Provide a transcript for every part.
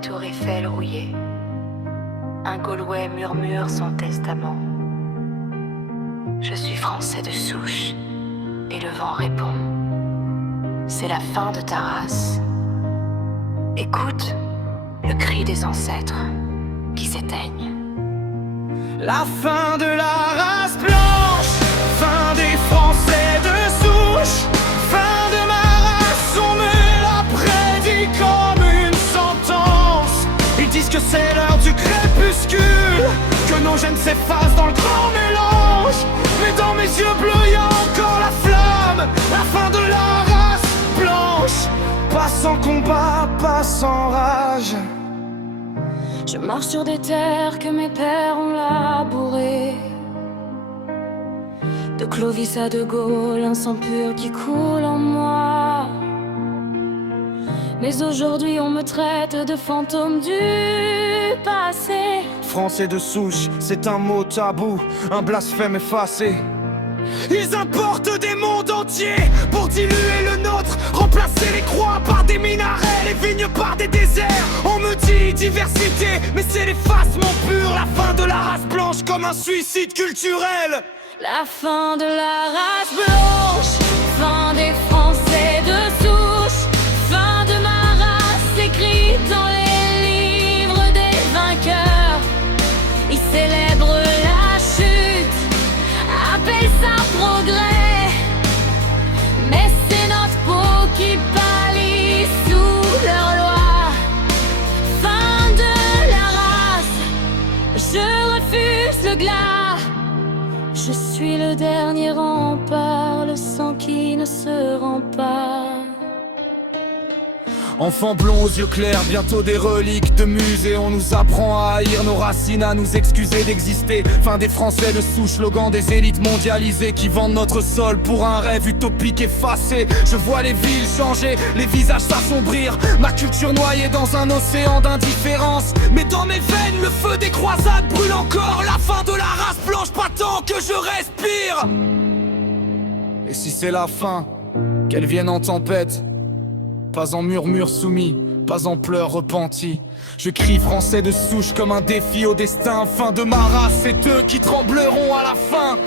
tours Eiffel rouillées. Un Gaulois murmure son testament. Je suis français de souche, et le vent répond. C'est la fin de ta race. Écoute le cri des ancêtres qui s'éteignent. La fin de la race blanche, fin des Français de souche, fin de ma race, on me l'a prédit comme une sentence. Ils disent que c'est l'heure du crépuscule, que nos gènes s'effacent dans le grand mélange. Mais dans mes yeux bleus y a encore la flamme, la fin de la race blanche. Pas sans combat, pas sans rage. Je marche sur des terres que mes pères ont labourées. De Clovis à De Gaulle, un sang pur qui coule en moi. Mais aujourd'hui on me traite de fantôme du passé. Français de souche, c'est un mot tabou, un blasphème effacé. Ils importent des mondes entiers pour diluer le nôtre, remplacer les croix par des minarets, les vignes par des déserts. On me dit diversité, mais c'est l'effacement pur. La fin de la race blanche comme un suicide culturel. La fin de la race blanche, fin des Français de souche, fin de ma race écrite dans les livres des vainqueurs. Ils célèbrent la chute, appellent ça progrès, mais c'est notre peau qui pâlit sous leur loi. Fin de la race, je refuse le glas. Je suis le dernier rempart, le sang qui ne se rend pas. Enfants blonds aux yeux clairs, bientôt des reliques de musée. On nous apprend à haïr nos racines, à nous excuser d'exister. Fin des Français de souche, slogan des élites mondialisées qui vendent notre sol pour un rêve utopique effacé. Je vois les villes changer, les visages s'assombrir, ma culture noyée dans un océan d'indifférence. Mais dans mes veines, le feu des croisades brûle encore. La fin de la race blanche, pas tant que je respire. Et si c'est la fin, qu'elle vienne en tempête, pas en murmure soumis, pas en pleurs repentis. Je crie français de souche comme un défi au destin. Fin de ma race, c'est eux qui trembleront à la fin.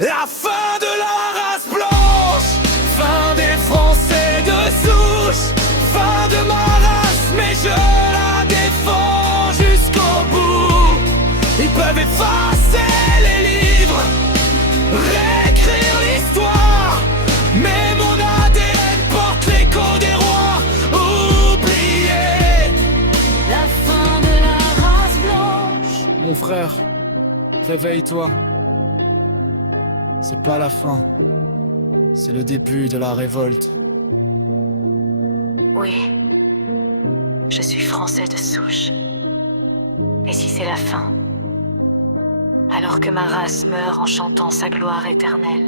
La fin de la race blanche, fin des Français de souche, fin de ma race, mais je la défends jusqu'au bout. Ils peuvent effacer les livres, réécrire l'histoire, mais mon ADN porte l'écho des rois oubliés. La fin de la race blanche. Mon frère, réveille-toi. C'est pas la fin, c'est le début de la révolte. Oui, je suis français de souche. Et si c'est la fin, alors que ma race meurt en chantant sa gloire éternelle,